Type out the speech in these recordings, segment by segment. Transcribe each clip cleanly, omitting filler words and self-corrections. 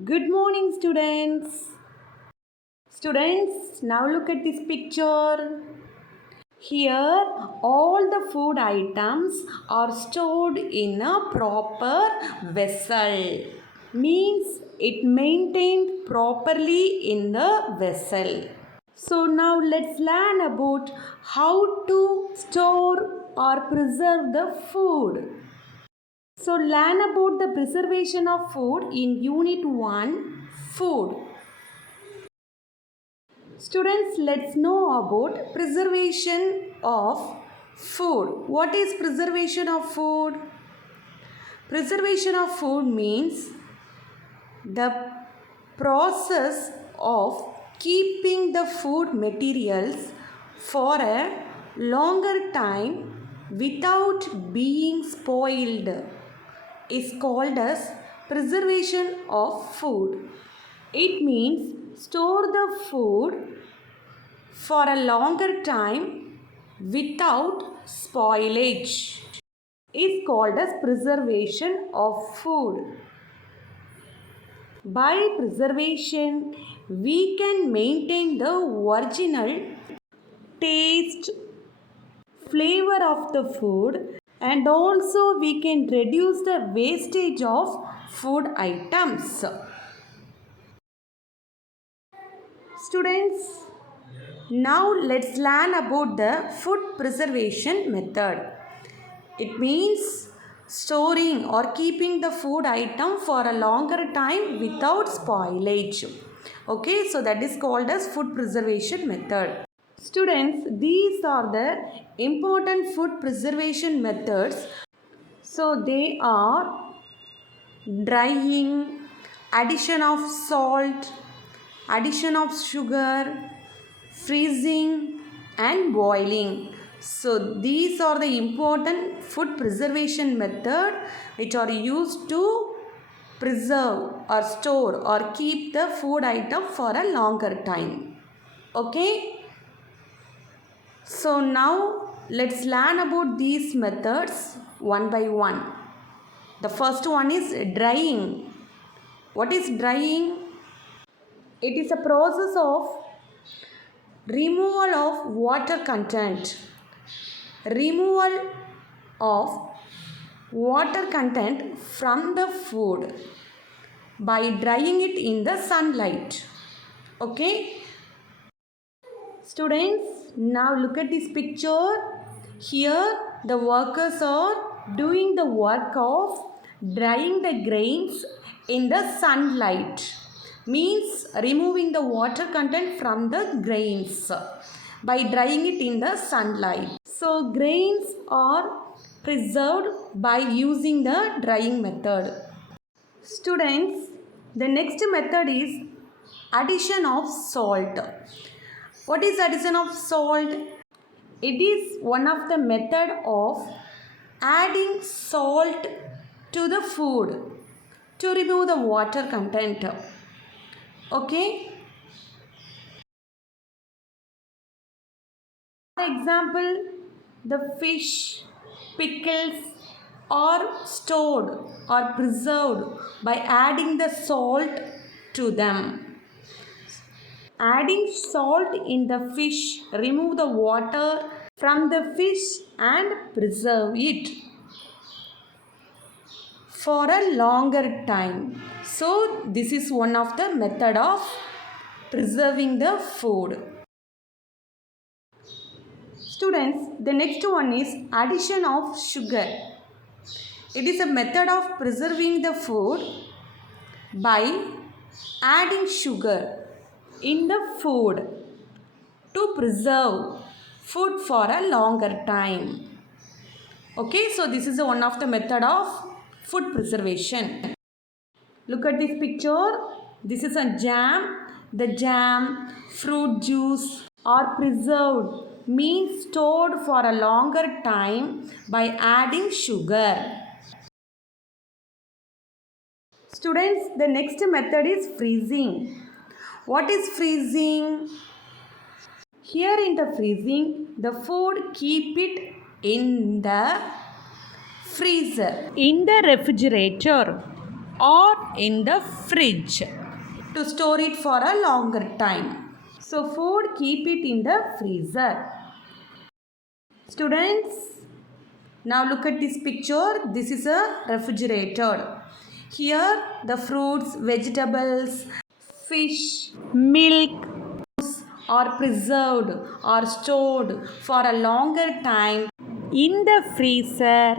Good morning, students. Students, now look at this picture. Here, all the food items are stored in a proper vessel. Means it maintained properly in the vessel. So now let's learn about how to store or preserve the food. So learn about the preservation of food in Unit 1, Food. Students, let's know about preservation of food. What is preservation of food? Preservation of food means the process of keeping the food materials for a longer time without being spoiled is called as preservation of food. It means store the food for a longer time without spoilage is called as preservation of food. By preservation, we can maintain the original taste, flavor of the food, and also we can reduce the wastage of food items. Students, now let's learn about the food preservation method. It means storing or keeping the food item for a longer time without spoilage. Okay, so that is called as food preservation method. Students, these are the important food preservation methods. So they are drying, addition of salt, addition of sugar, freezing and boiling. So these are the important food preservation method which are used to preserve or store or keep the food item for a longer time. Okay. So now let's learn about these methods one by one. The first one is drying. What is drying? It is a process of removal of water content. Removal of water content from the food by drying it in the sunlight. Okay. Students, now look at this picture. Here the workers are doing the work of drying the grains in the sunlight. Means removing the water content from the grains by drying it in the sunlight. So grains are preserved by using the drying method. Students, the next method is addition of salt. What is addition of salt? It is one of the method of adding salt to the food to remove the water content. Okay. For example, the fish, pickles are stored or preserved by adding the salt to them. Adding salt in the fish remove the water from the fish and preserve it for a longer time. So this is one of the method of preserving the food. Students, the next one is addition of sugar. It is a method of preserving the food by adding sugar in the food to preserve food for a longer time. Okay, so this is one of the method of food preservation. Look at this picture. This is a jam. The jam, fruit juice are preserved means stored for a longer time by adding sugar. Students, the next method is freezing. What is freezing? Here in the freezing, the food keep it in the freezer, in the refrigerator or in the fridge to store it for a longer time. So food, keep it in the freezer. Students, now look at this picture. This is a refrigerator. Here the fruits, vegetables, fish, milk are preserved or stored for a longer time in the freezer.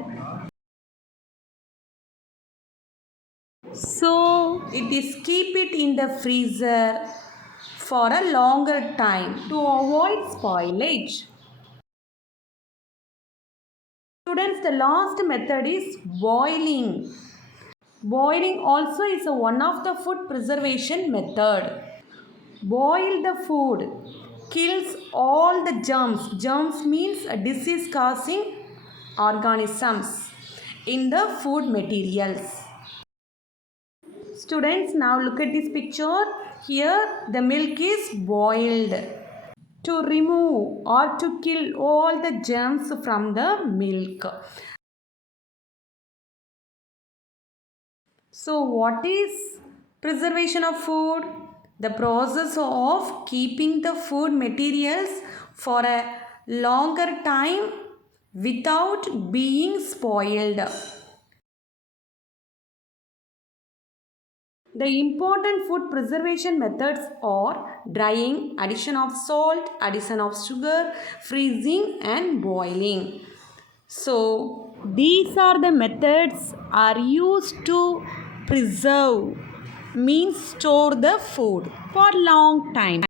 So it is keep it in the freezer for a longer time to avoid spoilage. Students, the last method is boiling. Boiling also is one of the food preservation method. Boil the food kills all the germs. Germs means disease causing organisms in the food materials. Students, now look at this picture. Here the milk is boiled to remove or to kill all the germs from the milk. So what is preservation of food? The process of keeping the food materials for a longer time without being spoiled. The important food preservation methods are drying, addition of salt, addition of sugar, freezing and boiling. So these are the methods are used to preserve, means store the food for long time.